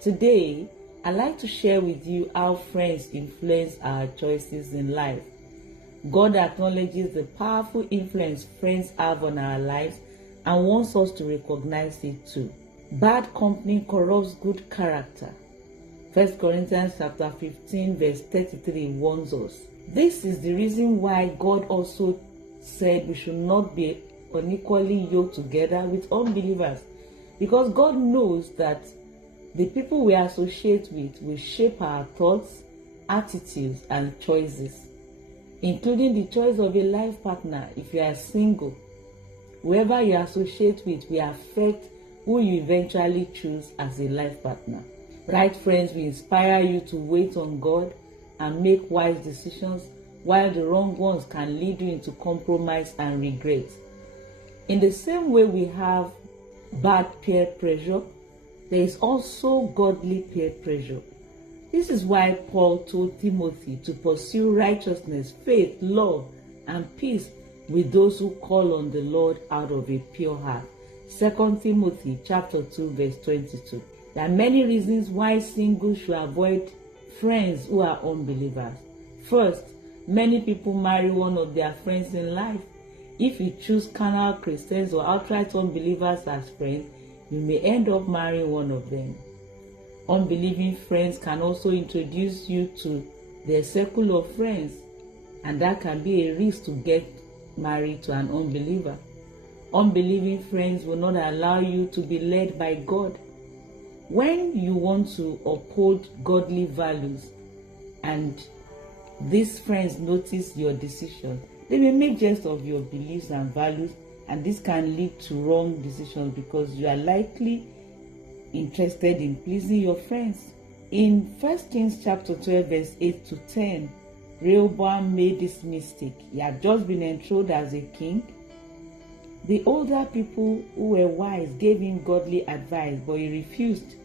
Today, I'd like to share with you how friends influence our choices in life. God acknowledges the powerful influence friends have on our lives and wants us to recognize it too. Bad company corrupts good character. 1 Corinthians chapter 15 verse 33 warns us. This is the reason why God also said we should not be unequally yoked together with unbelievers, because God knows that the people we associate with will shape our thoughts, attitudes, and choices, including the choice of a life partner. If you are single, whoever you associate with will affect who you eventually choose as a life partner. Right friends will inspire you to wait on God and make wise decisions, while the wrong ones can lead you into compromise and regret. In the same way we have bad peer pressure, there is also godly peer pressure. This is why Paul told Timothy to pursue righteousness, faith, love, and peace with those who call on the Lord out of a pure heart. 2 Timothy chapter 2 verse 22. There are many reasons why singles should avoid friends who are unbelievers. First, many people marry one of their friends in life. If you choose carnal Christians or outright unbelievers as friends, you may end up marrying one of them. Unbelieving friends can also introduce you to their circle of friends, and that can be a risk to get married to an unbeliever. Unbelieving friends will not allow you to be led by God. When you want to uphold godly values and these friends notice your decision, they may make jest of your beliefs and values, and this can lead to wrong decisions because you are likely interested in pleasing your friends. In 1 Kings chapter 12 verse 8 to 10, Rehoboam made this mistake. He had just been enthroned as a king. The older people who were wise gave him godly advice, but he refused.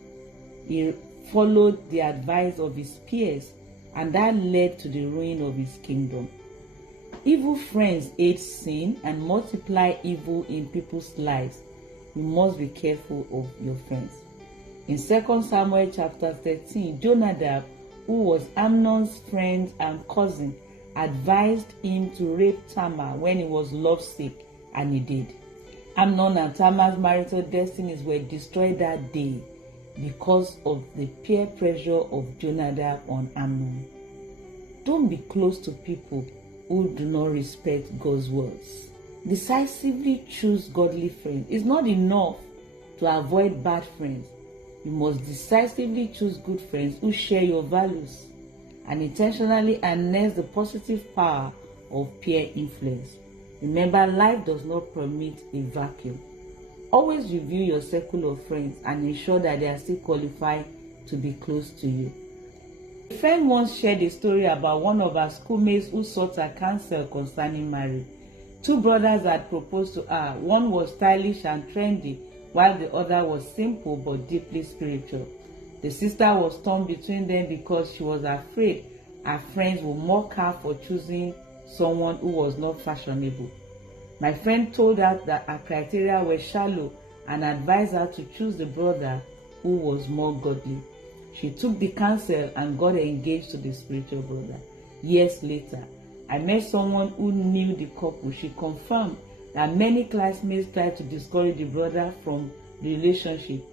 He followed the advice of his peers, and that led to the ruin of his kingdom. Evil friends aid sin and multiply evil in people's lives. You must be careful of your friends. In 2 Samuel chapter 13, Jonadab, who was Amnon's friend and cousin, advised him to rape Tamar when he was lovesick, and he did. Amnon and Tamar's marital destinies were destroyed that day because of the peer pressure of Jonadab on Amnon. Don't be close to people who do not respect God's words. Decisively choose godly friends. It's not enough to avoid bad friends. You must decisively choose good friends who share your values and intentionally harness the positive power of peer influence. Remember, life does not permit a vacuum. Always review your circle of friends and ensure that they are still qualified to be close to you. A friend once shared a story about one of her schoolmates who sought her counsel concerning marriage. Two brothers had proposed to her. One was stylish and trendy, while the other was simple but deeply spiritual. The sister was torn between them because she was afraid her friends would mock her for choosing someone who was not fashionable. My friend told her that her criteria were shallow and advised her to choose the brother who was more godly. She took the counsel and got engaged to the spiritual brother. Years later, I met someone who knew the couple. She confirmed that many classmates tried to discourage the brother from the relationship,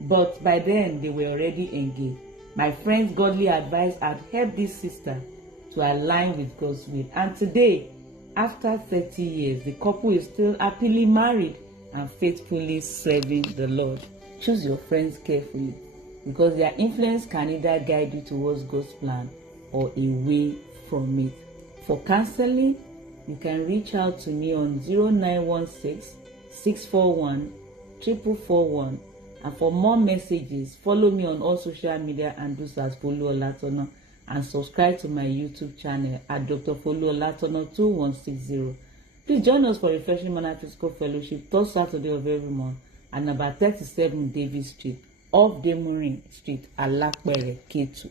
but by then they were already engaged. My friend's godly advice had helped this sister to align with God's will, and today, after 30 years, the couple is still happily married and faithfully serving the Lord. Choose your friends carefully, because their influence can either guide you towards God's plan or away from it. For counseling, you can reach out to me on 0916-641-4441. And for more messages, follow me on all social media handles as Folu Olatona, and subscribe to my YouTube channel at Dr. Folu Olatona 2160. Please join us for Refreshing Manna Physical Fellowship, third Saturday of every month at number 37 Davis Street, off Demurin Street, Alapere, K2.